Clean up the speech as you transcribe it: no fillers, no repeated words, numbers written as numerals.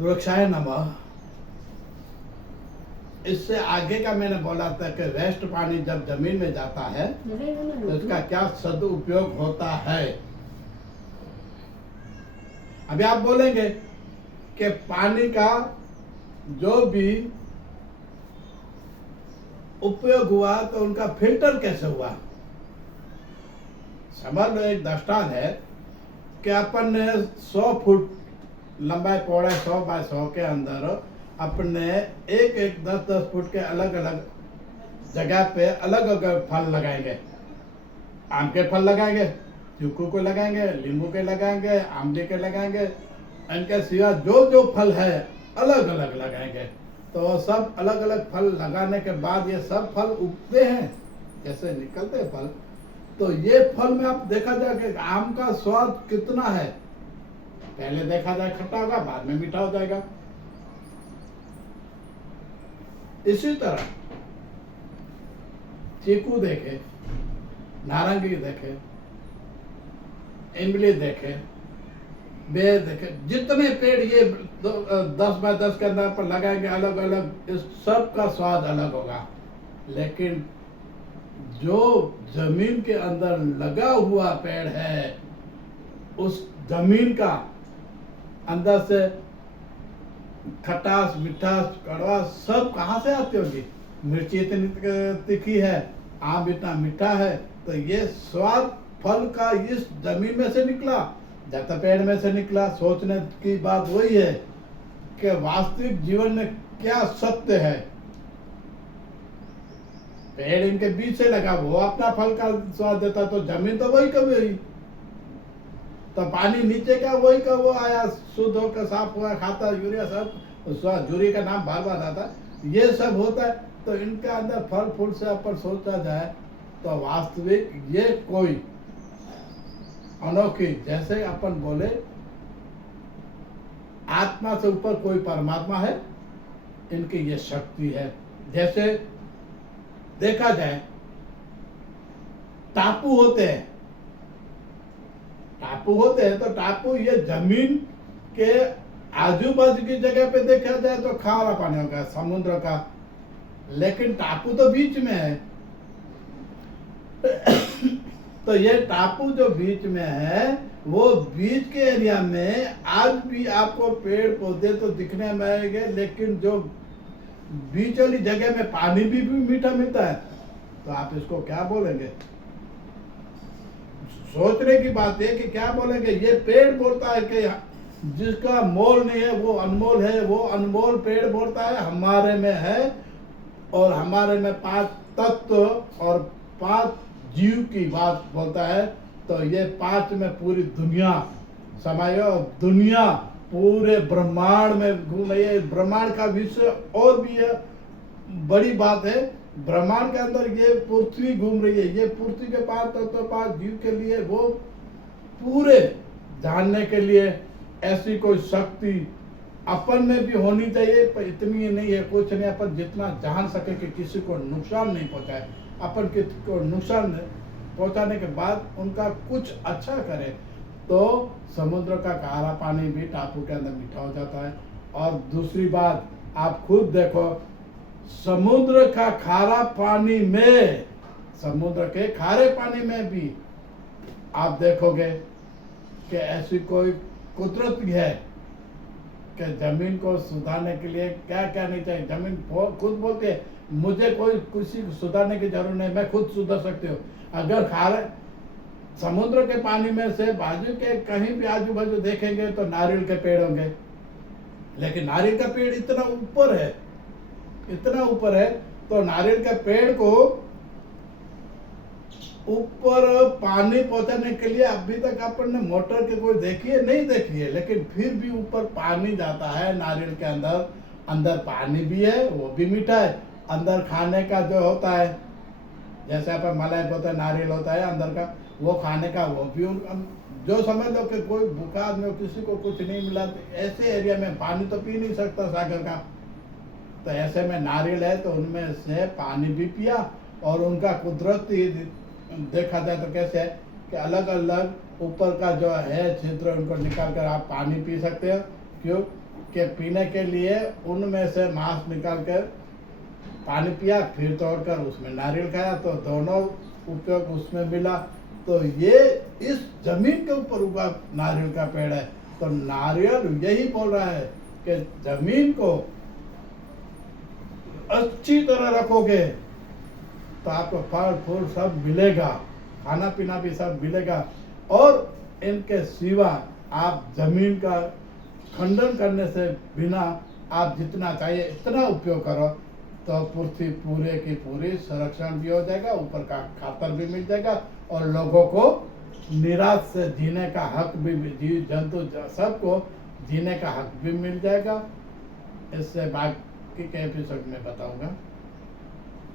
वृक्षाय नमः। इससे आगे का मैंने बोला था कि वेस्ट पानी जब जमीन में जाता है तो इसका क्या सदुपयोग होता है। अभी आप बोलेंगे कि पानी का जो भी उपयोग हुआ तो उनका फिल्टर कैसे हुआ। समझ लो एक दृष्टांत है कि अपन ने 100 फुट लंबाई पौड़ाई 100 बाय 100 के अंदर अपने एक 10 फुट के अलग अलग जगह पे अलग अलग फल लगाएंगे। आम के फल लगाएंगे, चीकू को लगाएंगे, नींबू के लगाएंगे, आमले के लगाएंगे, इनके सिवा जो जो फल है अलग अलग लगाएंगे। तो सब अलग अलग फल लगाने के बाद ये सब फल उगते हैं, कैसे निकलते हैं फल। तो ये फल में आप देखा जाए कि आम का स्वाद कितना है। पहले देखा जाए खट्टा होगा, बाद में मीठा हो जाएगा। इसी तरह चीकू देखे, नारंगी देखे, इमली देखे, बेर देखे, जितने पेड़ ये 10 बाय 10 के अंदर पर लगाएंगे अलग अलग, इस सब का स्वाद अलग होगा। लेकिन जो जमीन के अंदर लगा हुआ पेड़ है, उस जमीन का अंदर से खटास, मिठास, कड़वा सब कहाँ से आती होगी। मिर्ची इतनी तीखी है, आम इतना मीठा है, तो ये स्वाद फल का इस जमीन में से निकला, जाता पेड़ में से निकला। सोचने की बात वही है कि वास्तविक जीवन में क्या सत्य है। पेड़ इनके बीच से लगा, वो अपना फल का स्वाद देता, तो जमीन तो वही कभी हुई। तो पानी नीचे का वही का वो आया, शुद्ध होकर साफ हुआ, खाता यूरिया सब स्वाद, यूरिया का नाम बार बार आता है, ये सब होता है। तो इनके अंदर फल फूल से अपन सोचा जाए तो वास्तविक ये कोई अनोखी, जैसे अपन बोले आत्मा से ऊपर कोई परमात्मा है, इनकी ये शक्ति है। जैसे देखा जाए टापू होते हैं, तो टापू ये जमीन के आजू बाजू की जगह पे देखा जाए तो खारा पानी होगा समुद्र का, लेकिन टापू तो बीच में है। तो ये टापू जो बीच में है, वो बीच के एरिया में आज भी आपको पेड़ पौधे तो दिखने में आएंगे, लेकिन जो बीच वाली जगह में पानी भी मीठा मिलता है। तो आप इसको क्या बोलेंगे। सोचने की बात है कि क्या बोलेंगे। ये पेड़ बोलता है कि जिसका मोल नहीं है वो अनमोल है, वो अनमोल पेड़ बोलता है हमारे में है, और हमारे में 5 तत्व और 5 जीव की बात बोलता है। तो ये 5 में पूरी दुनिया समाये, और दुनिया पूरे ब्रह्मांड में घूम रही है। ब्रह्मांड का विषय और भी है, बड़ी बात है। ब्रह्मांड के अंदर ये पृथ्वी घूम रही है, ये पृथ्वी के 5 तत्व 5 जीव के लिए, वो पूरे जानने के लिए ऐसी कोई शक्ति अपन में भी होनी चाहिए, पर इतनी नहीं है, कुछ नहीं। अपन जितना जान सके कि किसी को नुकसान नहीं पहुंचाए, अपन किसी को नुकसान पहुंचाने के बाद उनका कुछ अच्छा करे, तो समुद्र का खारा पानी भी टापू के अंदर मीठा हो जाता है। और दूसरी बात आप खुद देखो, समुद्र का खारा पानी में, समुद्र के खारे पानी में भी आप देखोगे कि ऐसी कोई कुदरत भी है कि जमीन को सुधारने के लिए क्या क्या नहीं चाहिए। जमीन खुद बोलती है मुझे कोई किसी को सुधारने की जरूरत नहीं, मैं खुद सुधर सकती हूँ। अगर खारे समुद्र के पानी में से बाजू के कहीं भी आजू बाजू देखेंगे तो नारियल के पेड़ होंगे, लेकिन नारियल का पेड़ इतना ऊपर है, इतना ऊपर है। तो नारियल के पेड़ को ऊपर पानी पहुंचाने के लिए अभी तक अपन ने मोटर के कोई देखी है नहीं देखी है, लेकिन फिर भी ऊपर पानी जाता है नारियल के अंदर। अंदर पानी भी है, वो भी मीठा है। अंदर खाने का जो होता है, जैसे अपन मलाई होता है, नारियल होता है अंदर का, वो खाने का वो भी जो समझ लो कि कोई भूखा आदमी, किसी को कुछ नहीं मिला, तो ऐसे एरिया में पानी तो पी नहीं सकता सागर का, तो ऐसे में नारियल है तो उनमें से पानी भी पिया। और उनका कुदरती देखा जाए तो कैसे है कि अलग अलग ऊपर का जो है छिद्र, उनको निकाल कर आप पानी पी सकते हो। क्यों? के पीने के लिए उनमें से मांस निकाल कर पानी पिया, फिर तोड़कर उसमें नारियल खाया, तो दोनों उपयोग उसमें मिला। तो ये इस जमीन के ऊपर उगा नारियल का पेड़ है। तो नारियल यही बोल रहा है कि जमीन को अच्छी तरह रखोगे तो आपको फल फूल सब मिलेगा, खाना पीना भी सब मिलेगा। और इनके सिवा आप जमीन का खंडन करने से बिना आप जितना चाहिए इतना उपयोग करो तो पृथ्वी पूरे की पूरी संरक्षण भी हो जाएगा, ऊपर का खातर भी मिल जाएगा और लोगों को निराश से जीने का हक भी, जीव जंतु सबको जीने का हक भी मिल जाएगा। इससे बाकी के एपिसोड में बताऊंगा।